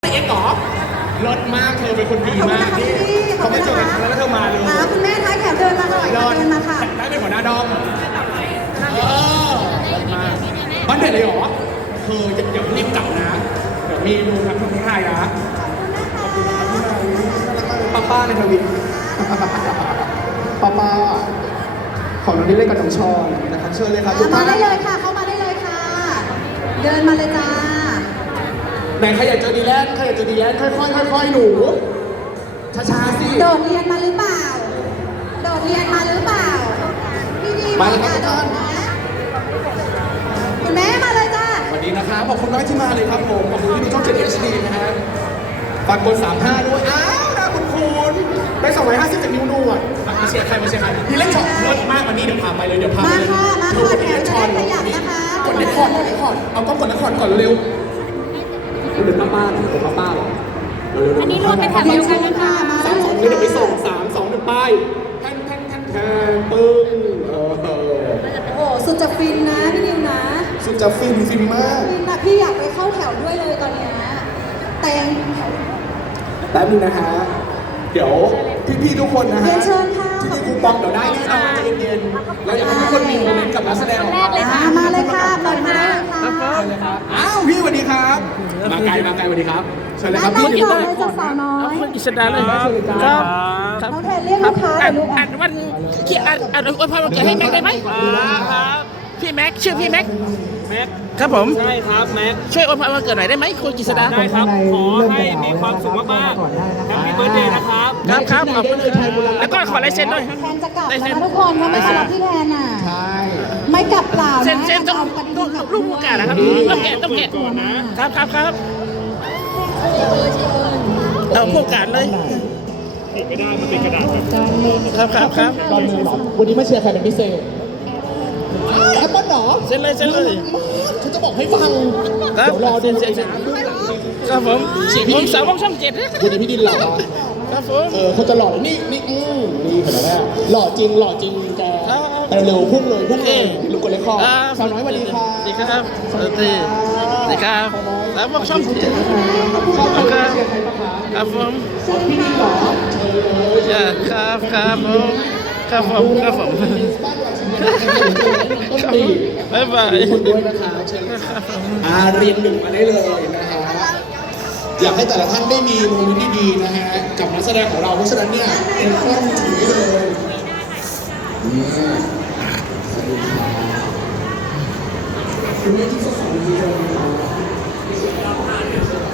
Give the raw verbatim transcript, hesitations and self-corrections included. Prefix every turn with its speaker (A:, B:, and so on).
A: เอ็กซ์หรอรถมากเธอเป็นคนดีมากที่เขาไม่เจอกันแล้วเธอมาเลย
B: คุณแม่ท้ายแถวเดินมาหน่อยเดินมาค่ะ
A: ได้เป็นหัวหน้าดอมเออมาบ้านเด็ดเลยหรอเธออย่าอย่ารีบกลับนะเดี๋ยวมีดูทั้งทั้งไทยนะป้าป้าในทวิตป้าป้าขอน้องนี่เล่นกับน้องชอนนะครับเชิญเลยครับทุกท่าน
B: มาได้เลยค่ะเข้ามาได้เลยค่ะเดินมาเลยจ้า
A: ไหนใครอยากเจอดีแลนด์ใครอยากเจอดีแลนด์ค่อยๆค่อยๆหนูช้าๆสิ
B: โดดเรียนมาหรือเปล่าโดดเรียนมาหรือเปล่าพี่ดีมาค่ะโดดนะคุณแม่มาเลยจ้า
A: สวัสดีนะครับขอบคุณมากที่มาเลยครับผมขอบคุณที่ดูช่อง เจ็ด เอช ดี นะฮะฝากกดสามห้าด้วยอ้าวนะคุณคุณได้สองร้อยห้าสิบจากนิ้วหนวดมาเชียร์ใครมาเชียร์ใครพี่เล่นช็อตเลิศมากวันนี้เดี๋ยวพาไปเลยเดี๋ยวพาไปเลย
B: เธอเล่นช็อตขยับนะคะ
A: กดเล่นคอร์ดกดเล่นคอร์ดเอากล้องกดเล่นคอร์ดก่อนเร็วๆเดี๋ยวป้าป้าเดี๋ยวป้าป้า
C: อันนี้รวมเป็นแถวเดียวกันนะคะ
A: สามสองเดี๋ยวไปส่งสามสองหนึ่งป้ายแท่งแท่งแท่งแท่งปึ้งเออ
B: โอ้สุดจะฟินนะพี่นิวนะ
A: สุดจะฟินฟินมาก
B: ฟินนะพี่อยากไปเข้าแถวด้วยเลยตอนนี้แต่ยัง
A: แป๊บนึงนะฮะเดี๋ยวพี่ๆทุกคนนะฮะ
B: เชิญค่ะ
A: ที่มีคูปองเดี๋ยวได้แน่นอนใจเย็นๆเราอยากให้ทุกคนมีโมเมนต์กับนักแสดงของเรา
B: มาเลยค่ะเปิดมาเลย
A: ค่ะอ้าวพี่สวัสดีครับมาไกลมาไกลสวัสดีครับเชิญเลยครับพี่
B: กินได้เลยจากสาวน้อย
C: คุณกิษดาเลยครับ
B: น้องแทนเรียกลูกค้า
C: อ่านอ่านวันที่อ่านอ่านอวยพรวันเกิดให้แม็กได้ไหมครับพี่แม็กชื่อพี่แม็ก
D: แม็ก
C: ครับผม
D: ใช่ครับแม็ก
C: ช่วยอวยพรวันเกิดหน่อยได้ไหมคุณกิษดา
D: ได้ครับขอให้มีความสุขมากๆแฮปปี้เบิร์ธเดย์นะครับ
C: ครับครับขอบคุณแล้วก็ขอลายเซ็นด้วย
B: แทนจะกลับแล้วทุกคนเพราะไม่สำหรับพี่แทนอ่ะ
A: ใช่
B: ไม่กลับเปล่านะ
C: เซ็นเซ็นต้องรูปแกะนะครับต้องแกะต้องแกะครับครับครับเอาพวกการเลย
D: ติดไม่ได้มันเป็นกระดาษ
C: ครับครับครับ
A: ตอนมือหรอวันนี้มาเชียร์ใครเป็นพิเศษแอปเปิ้ลหรอ
C: เซ็นเลยเซ็นเลย
A: ฉันจะบอกให้ฟังเดี๋ยวรอดูเซ็น
C: ครับผมผมสาวช่องเจ็ด
A: วันนี้พี่ดินหล่อ
C: ครับผม
A: เออเขาจะหล่อนี่นี่อืมนี่เห็นไหมหล่อจริงหล่อจริงแกแต่เร็วพุ่งเลยพุ่งเลยลูกกดเลยคอสาวน้อยสวัสดีค่ะ
C: สวัสดีครับสวัสดีสวัสดีครับแล้วพวกช่องเจ็ดครับครับผม
A: พี่ดินหล่อ
C: ครับครับผมครับผมครับผมบ๊ายบาย
A: คุณด้วยนะคะเชิญอ่าเรียนหนึ่งมาได้เลยนะฮะอยากให้แต่ละท่านได้มีโมเมนต์ที่ดีนะฮะกับนักแสดงของเราเพราะฉะนั้นเนี่ยเป็นข้อมือถือเลยคุณแม่ที่สดใสดีจัง